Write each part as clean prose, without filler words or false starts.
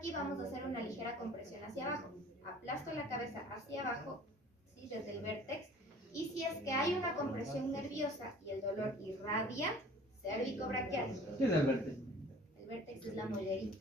aquí vamos a hacer una ligera compresión hacia abajo. Aplasto la cabeza hacia abajo, ¿sí? Desde el vértex. Y si es que hay una compresión nerviosa y el dolor irradia, cérvico-braquial. ¿Qué es el vértex? El vértex es la mollerita.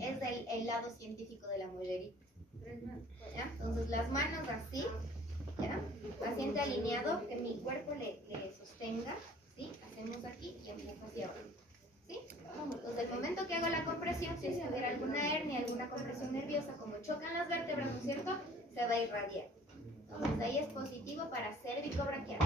Es el lado científico de la mollerita. ¿Ya? Entonces las manos así, ¿ya? Paciente alineado, que mi cuerpo le sostenga, ¿sí? Hacemos aquí y empujo hacia abajo, ¿sí? Entonces el momento que hago la compresión, si hubiera alguna hernia, alguna compresión nerviosa, como chocan las vértebras, ¿no es cierto? Se va a irradiar. Entonces ahí es positivo para cérvico-braquial.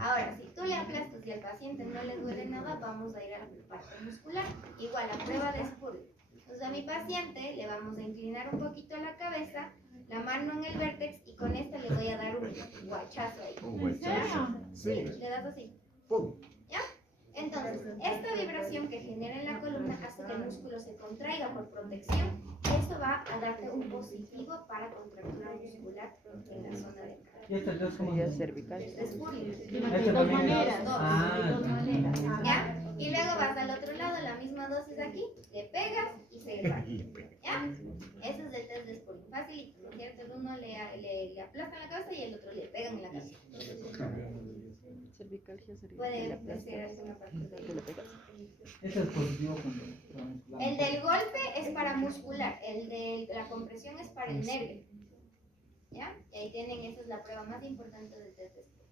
Ahora, si tú le aplastas y al paciente no le duele nada, vamos a ir a la parte muscular. Igual, la prueba de Spurl. Entonces a mi paciente le vamos a inclinar un poquito la cabeza, la mano en el vértex y con esta le voy a dar un guachazo ahí. ¿En serio? Sí, le das así. ¡Pum! ¿Ya? Entonces, esta vibración que genera en la columna hace que el músculo se contraiga por protección. Esto va a darte un positivo para contractura muscular en la zona de acá. ¿Y esta es como ya cervical? Es Spurl. Esta Dos también. maneras. Ah, Dos maneras. ¿Ya? Y luego vas al otro lado, la misma dosis aquí, le pegas y se irradia. ¿Ya? Ese es el test de Spurl. Facilito, ¿no es cierto? El uno le aplastan la cabeza y el otro le pegan en la cabeza. Cervicalgia sería. Puede ser alguna parte de ese es positivo con El del golpe es para muscular, el de la compresión es para el nervio. ¿Ya? Y ahí tienen, esa es la prueba más importante del test de Spurl.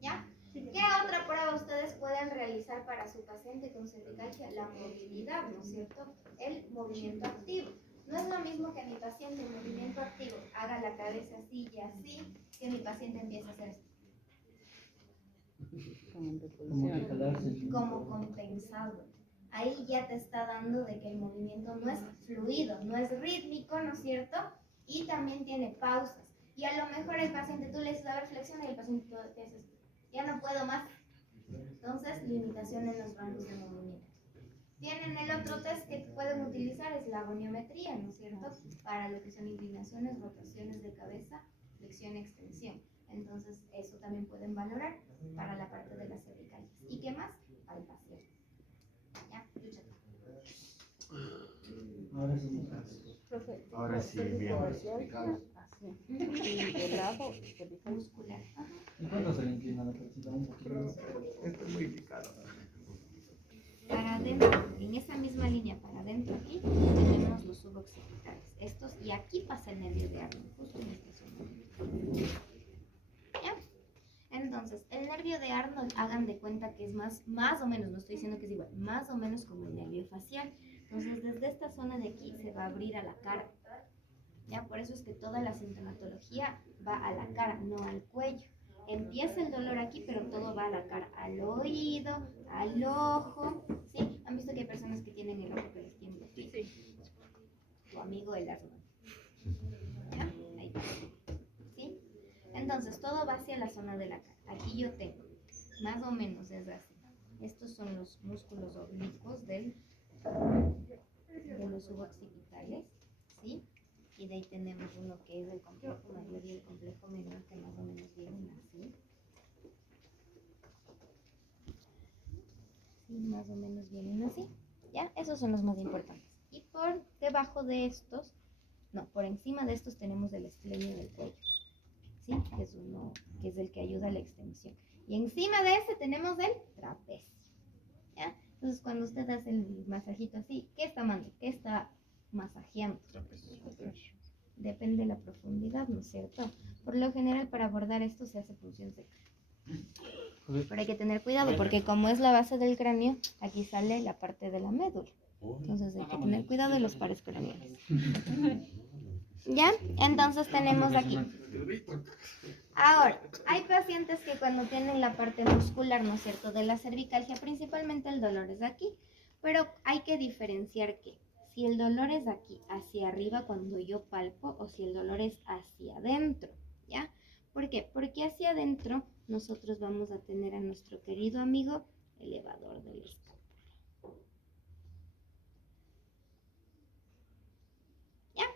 ¿Ya? ¿Qué otra prueba ustedes pueden realizar para su paciente con cervicalgia? La movilidad, ¿no es cierto? El movimiento activo. No es lo mismo que mi paciente en movimiento activo haga la cabeza así y así, que mi paciente empiece a hacer esto. como que jalarse. Como compensado. Ahí ya te está dando de que el movimiento no es fluido, no es rítmico, ¿no es cierto? Y también tiene pausas. Y a lo mejor el paciente, tú le dices, a ver, flexiona y el paciente te hace esto. Ya no puedo más. Entonces, limitación en los rangos de movimiento. Tienen el otro test que pueden utilizar, es la goniometría, ¿no es cierto? Para lo que son inclinaciones, rotaciones de cabeza, flexión, extensión. Entonces, eso también pueden valorar para la parte de las cervicales. ¿Y qué más? Palpación. ¿Ya? Lúchate. Ahora sí. Ahora sí, bien explicado. Y del lado cervical. Muscular. Ajá. ¿Y cuándo se le inclina la cabecita un poquito más? Esto es muy picado. Para adentro, en esa misma línea, para adentro aquí, tenemos los suboccipitales. Estos, y aquí pasa el nervio de Arnold, justo en esta zona. ¿Ya? Entonces, el nervio de Arnold, hagan de cuenta que es más o menos, no estoy diciendo que es igual, más o menos como el nervio facial. Entonces, desde esta zona de aquí se va a abrir a la cara. ¿Ya? Por eso es que toda la sintomatología va a la cara, no al cuello. Empieza el dolor aquí, pero todo va a la cara, al oído, al ojo, ¿sí? ¿Han visto que hay personas que tienen el ojo que les tiembla? Sí. Tu amigo el asma. ¿Ya? Ahí está. ¿Sí? Entonces, todo va hacia la zona de la cara. Aquí yo tengo, más o menos es así. Estos son los músculos oblicuos de los suboccipitales, ¿sí? Y de ahí tenemos uno que es el complejo mayor y el complejo menor, que más o menos vienen así. Sí, más o menos vienen así. ¿Ya? Esos son los más importantes. Y por debajo de estos, no, por encima de estos tenemos el esplenio del cuello. ¿Sí? Que es uno, que es el que ayuda a la extensión. Y encima de ese tenemos el trapecio. ¿Ya? Entonces, cuando usted hace el masajito así, ¿qué está mandando? ¿Qué está masajeando? Depende de la profundidad, ¿no es cierto? Por lo general, para abordar esto se hace punción seca. Pero hay que tener cuidado porque como es la base del cráneo, aquí sale la parte de la médula. Entonces hay que tener cuidado de los pares craneales. ¿Ya? Entonces tenemos aquí. Ahora, hay pacientes que cuando tienen la parte muscular, ¿no es cierto?, de la cervicalgia, principalmente el dolor es aquí. Pero hay que diferenciar que si el dolor es aquí, hacia arriba cuando yo palpo, o si el dolor es hacia adentro, ¿ya? ¿Por qué? Porque hacia adentro nosotros vamos a tener a nuestro querido amigo elevador del escápula. ¿Ya?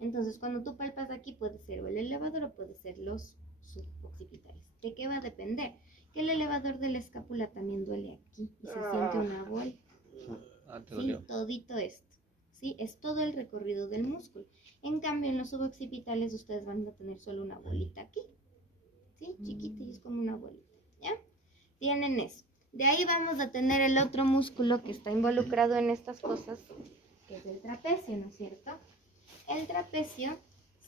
Entonces, cuando tú palpas aquí puede ser o el elevador o puede ser los suboccipitales. ¿De qué va a depender? que el elevador de la escápula también duele aquí y se siente una bola. Ah, te Sí, dolió. todito esto. Sí, es todo el recorrido del músculo. En cambio, en los suboccipitales ustedes van a tener solo una bolita aquí. Sí, chiquita y es como una bolita. ¿Ya? Tienen eso. De ahí vamos a tener el otro músculo que está involucrado en estas cosas, que es el trapecio, ¿no es cierto? El trapecio,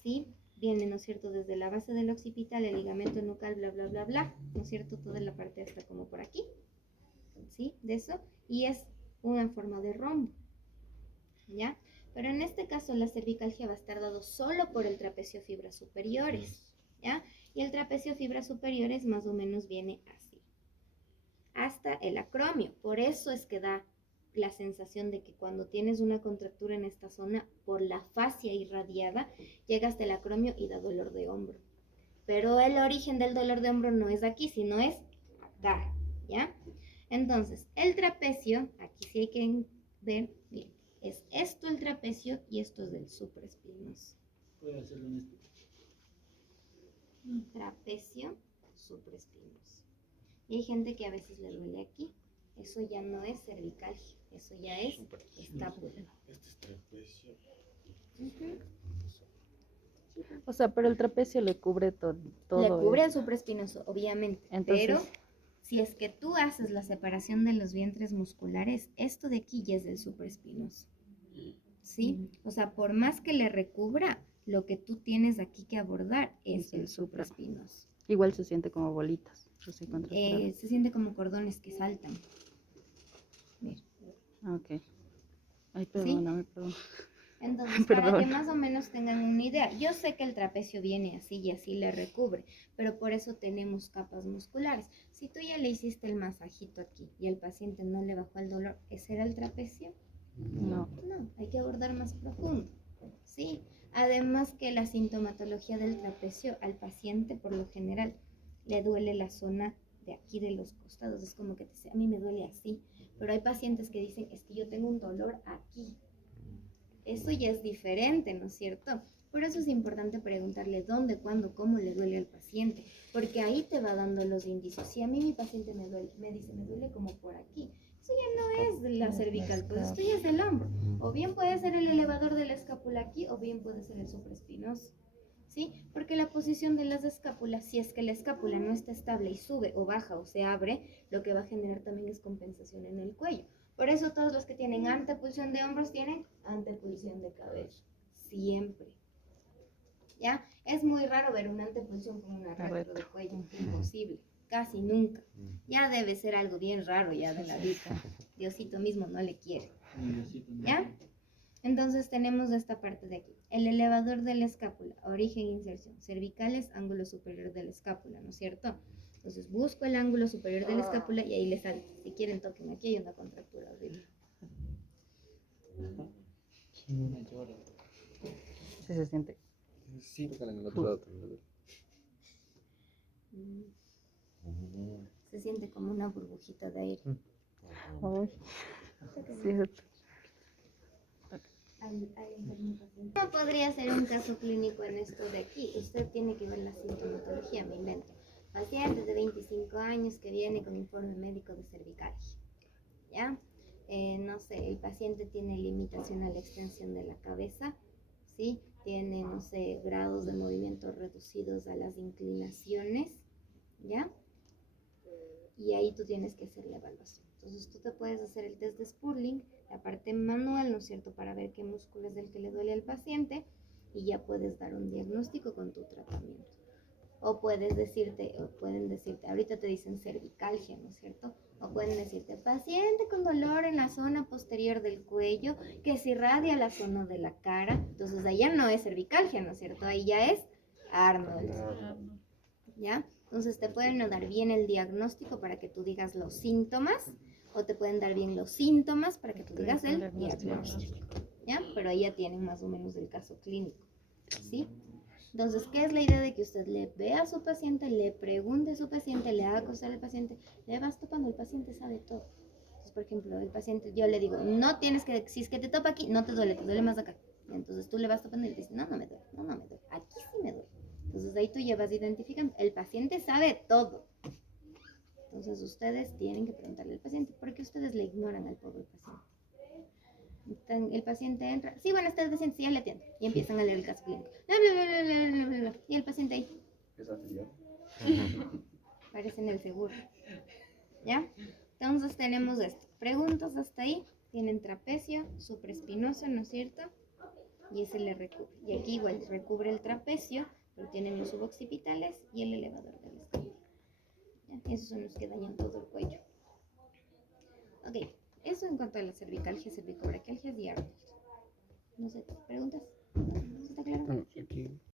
sí, viene, ¿no es cierto?, desde la base del occipital, el ligamento nucal, bla, bla, bla, bla, ¿no es cierto? Toda la parte hasta como por aquí, ¿sí? De eso, y es una forma de rombo, ¿ya? Pero en este caso la cervicalgia va a estar dado solo por el trapecio fibras superiores, ¿ya? Y el trapecio fibras superiores más o menos viene así, hasta el acromio. Por eso es que da la sensación de que cuando tienes una contractura en esta zona, por la fascia irradiada, llega hasta el acromio y da dolor de hombro. Pero el origen del dolor de hombro no es aquí, sino es acá, ¿ya? Entonces, el trapecio, aquí sí hay que ver, bien, es esto el trapecio y esto es del supraespinoso. Puede hacerlo en este. Trapecio, supraespinoso. Y hay gente que a veces le duele aquí. Eso ya no es cervicalgia, eso ya es escápula. Este es trapecio. O sea, pero el trapecio le cubre todo. Le cubre el eso. supraespinoso, obviamente. Entonces- Pero si es que tú haces la separación de los vientres musculares, esto de aquí ya es del supraespinoso. ¿Sí? O sea, por más que le recubra, lo que tú tienes aquí que abordar es Es el el supraespinoso. Igual se siente como bolitas. Así contracturado. Se siente como cordones que saltan. Mira. Ah, ok. Ay, perdóname, perdón. Entonces, para que Perdón. más o menos tengan una idea, yo sé que el trapecio viene así y así le recubre, pero por eso tenemos capas musculares. Si tú ya le hiciste el masajito aquí y el paciente no le bajó el dolor, ¿ese era el trapecio? No. No, hay que abordar más profundo. Sí, además que la sintomatología del trapecio al paciente por lo general le duele la zona de aquí de los costados, es como que te dice, a mí me duele así, pero hay pacientes que dicen, es que yo tengo un dolor aquí. Eso ya es diferente, ¿no es cierto? Por eso es importante preguntarle dónde, cuándo, cómo le duele al paciente, porque ahí te va dando los indicios. Si a mí mi paciente me dice, me duele como por aquí, eso ya no es de la cervical, pues esto ya es del hombro. O bien puede ser el elevador de la escápula aquí, o bien puede ser el supraespinoso. ¿Sí? Porque la posición de las escápulas, si es que la escápula no está estable y sube o baja o se abre, lo que va a generar también es compensación en el cuello. Por eso todos los que tienen antepulsión de hombros tienen antepulsión de cabello. Siempre. ¿Ya? Es muy raro ver una antepulsión con una retro de cuello. Imposible. Casi nunca. Ya debe ser algo bien raro ya de la vida. Diosito mismo no le quiere. ¿Ya? Entonces tenemos esta parte de aquí. El elevador de la escápula, origen e inserción. Cervicales, ángulo superior de la escápula, ¿no es cierto? Entonces busco el ángulo superior de la escápula y ahí les salgo. Si quieren toquen, aquí hay una contractura horrible. Sí se siente. Sí. Tócala en el otro lado también. Se siente como una burbujita de aire. Ay, cierto. No podría ser un caso clínico en esto de aquí. Usted tiene que ver la sintomatología, me invento. Paciente de 25 años que viene con informe médico de cervicalgia. ¿Ya? No sé, el paciente tiene limitación a la extensión de la cabeza, ¿sí? Tiene, no sé, grados de movimiento reducidos a las inclinaciones, ¿ya? Y ahí tú tienes que hacer la evaluación. Entonces tú te puedes hacer el test de Spurling, la parte manual, ¿no es cierto?, para ver qué músculo es el que le duele al paciente y ya puedes dar un diagnóstico con tu tratamiento. O pueden decirte, ahorita te dicen cervicalgia, ¿no es cierto? O pueden decirte, paciente con dolor en la zona posterior del cuello que se irradia la zona de la cara. Entonces allá no es cervicalgia, ¿no es cierto? Ahí ya es Arnold. ¿Ya? Entonces te pueden dar bien el diagnóstico para que tú digas los síntomas, o te pueden dar bien los síntomas para que tú digas el diagnóstico. ¿Ya? Pero ahí ya tienen más o menos el caso clínico. ¿Sí? Entonces, ¿qué es la idea de que usted le vea a su paciente, le pregunte a su paciente, le haga acostar al paciente, le vas topando, el paciente sabe todo? Entonces, por ejemplo, el paciente, yo le digo, no tienes que, si es que te topa aquí, no te duele más acá. Entonces tú le vas topando y le dices, no, no me duele, no, no me duele, aquí sí me duele. Entonces ahí tú ya vas identificando, el paciente sabe todo. Entonces ustedes tienen que preguntarle al paciente, porque ustedes le ignoran al pobre paciente. El paciente entra, sí, buenas tardes, paciente, sí, ya le atiendo. Y empiezan a leer el caso clínico. Bla, bla, bla, bla, bla, bla, bla. Y el paciente ahí, parece en el seguro. ¿Ya? Entonces tenemos esto. Preguntas hasta ahí. Tienen trapecio, supraespinoso, ¿no es cierto? Y ese le recubre. Y aquí igual recubre el trapecio, pero tienen los suboccipitales y el elevador del escápulo. ¿Ya? Esos son los que dañan todo el cuello. Ok, eso en cuanto a la cervicalgia, cervicobraquialgia y Arnold. No sé, ¿preguntas? ¿Está claro? Aquí